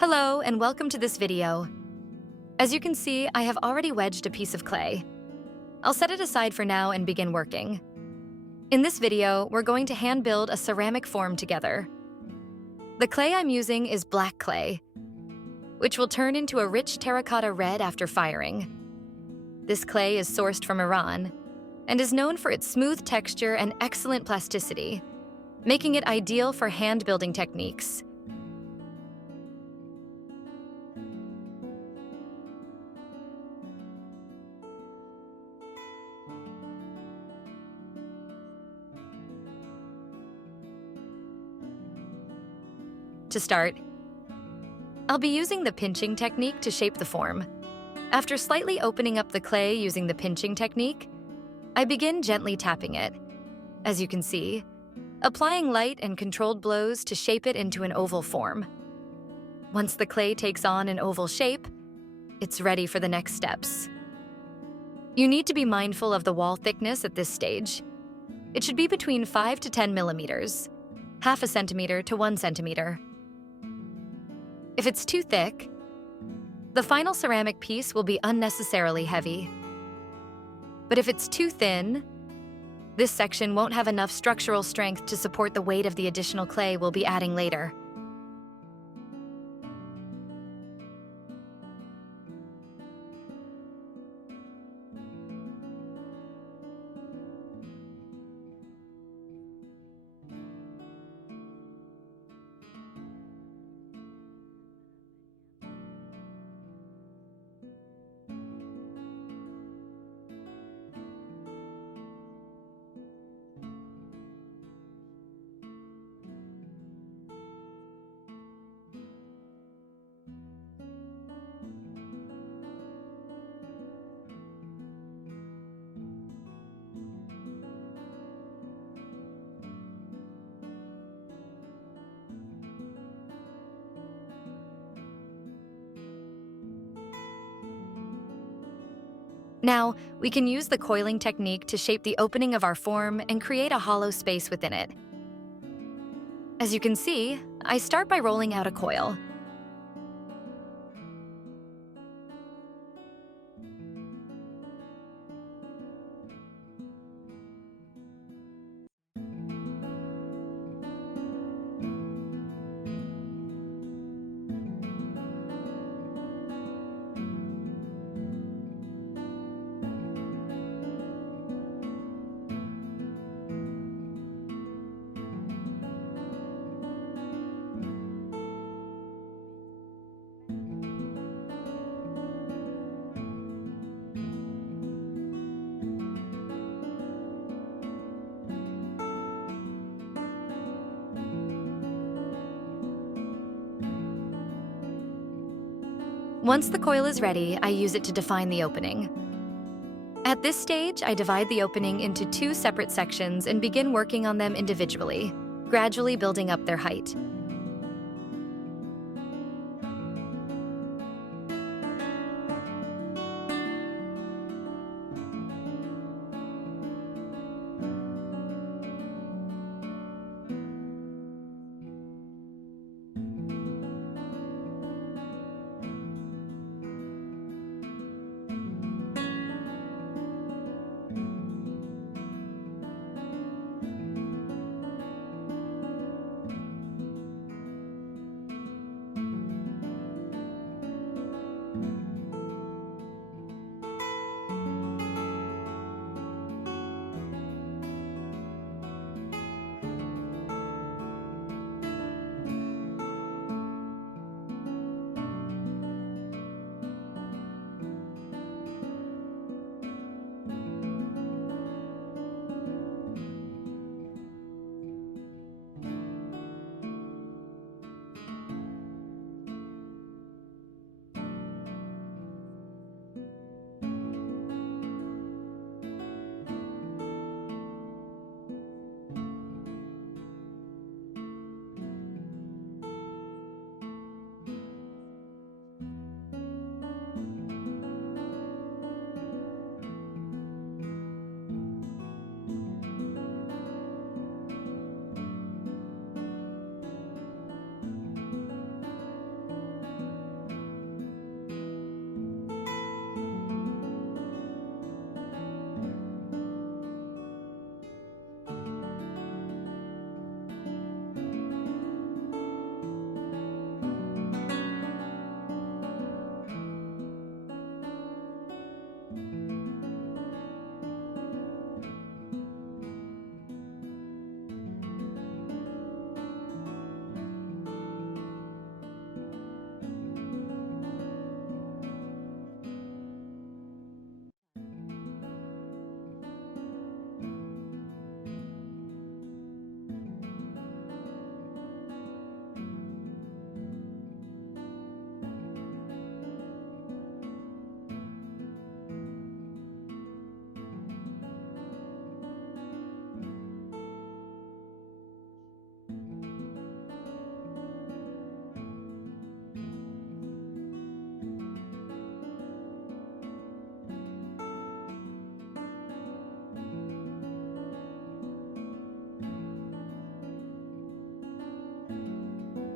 Hello and welcome to this video. As you can see, I have already wedged a piece of clay. I'll set it aside for now and begin working. In this video, we're going to hand build a ceramic form together. The clay I'm using is black clay, which will turn into a rich terracotta red after firing. This clay is sourced from Iran and is known for its smooth texture and excellent plasticity, making it ideal for hand building techniques. To start, I'll be using the pinching technique to shape the form. After slightly opening up the clay using the pinching technique, I begin gently tapping it. As you can see, applying light and controlled blows to shape it into an oval form. Once the clay takes on an oval shape, it's ready for the next steps. You need to be mindful of the wall thickness at this stage. It should be between 5 to 10 millimeters, half a centimeter to 1 centimeter. If it's too thick, the final ceramic piece will be unnecessarily heavy. But if it's too thin, this section won't have enough structural strength to support the weight of the additional clay we'll be adding later. Now, we can use the coiling technique to shape the opening of our form and create a hollow space within it. As you can see, I start by rolling out a coil. Once the coil is ready, I use it to define the opening. At this stage, I divide the opening into 2 separate sections and begin working on them individually, gradually building up their height.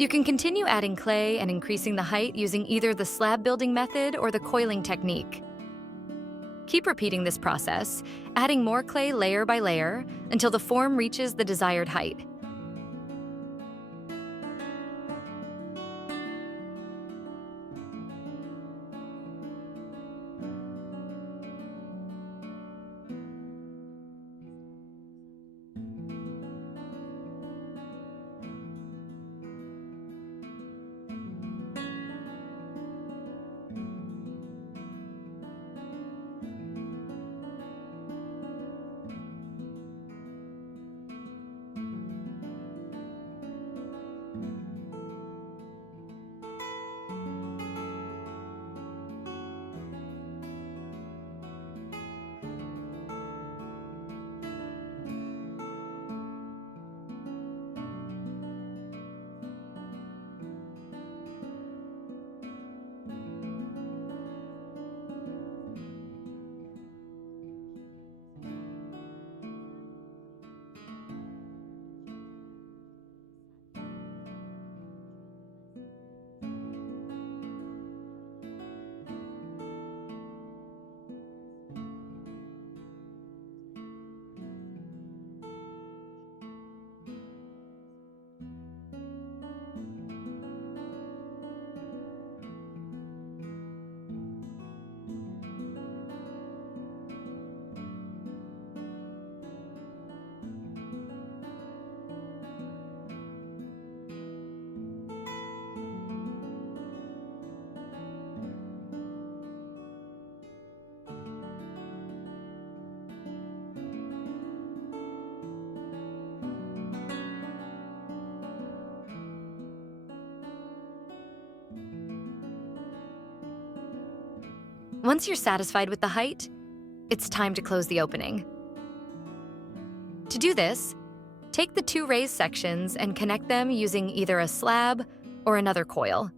You can continue adding clay and increasing the height using either the slab building method or the coiling technique. Keep repeating this process, adding more clay layer by layer until the form reaches the desired height. Once you're satisfied with the height, it's time to close the opening. To do this, take the two raised sections and connect them using either a slab or another coil.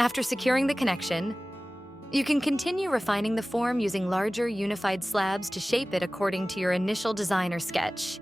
After securing the connection, you can continue refining the form using larger unified slabs to shape it according to your initial design or sketch.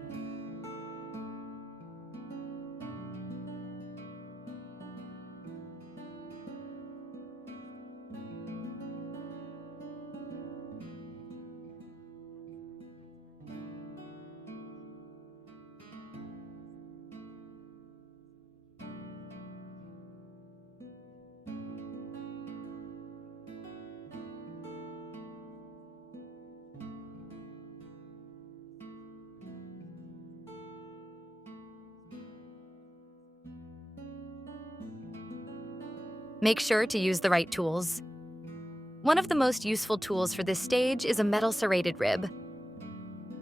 Make sure to use the right tools. One of the most useful tools for this stage is a metal serrated rib,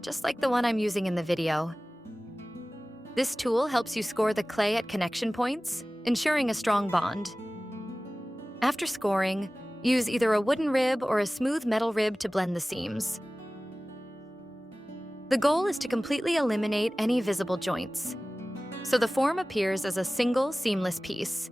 just like the one I'm using in the video. This tool helps you score the clay at connection points, ensuring a strong bond. After scoring, use either a wooden rib or a smooth metal rib to blend the seams. The goal is to completely eliminate any visible joints, so the form appears as a single seamless piece.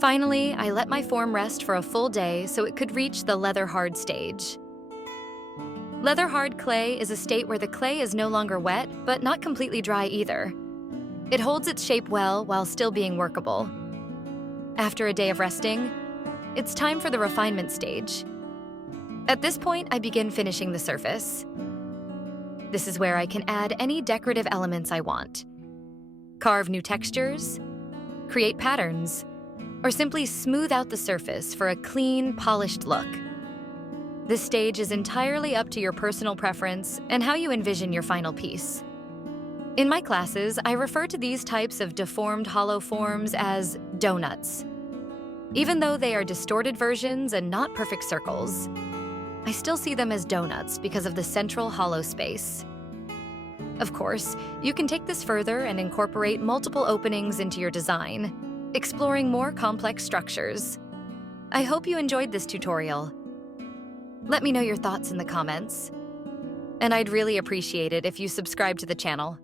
Finally, I let my form rest for a full day so it could reach the leather-hard stage. Leather-hard clay is a state where the clay is no longer wet, but not completely dry either. It holds its shape well while still being workable. After a day of resting, it's time for the refinement stage. At this point, I begin finishing the surface. This is where I can add any decorative elements I want. Carve new textures, create patterns, or simply smooth out the surface for a clean, polished look. This stage is entirely up to your personal preference and how you envision your final piece. In my classes, I refer to these types of deformed hollow forms as donuts. Even though they are distorted versions and not perfect circles, I still see them as donuts because of the central hollow space. Of course, you can take this further and incorporate multiple openings into your design, exploring more complex structures. I hope you enjoyed this tutorial. Let me know your thoughts in the comments. And I'd really appreciate it if you subscribe to the channel.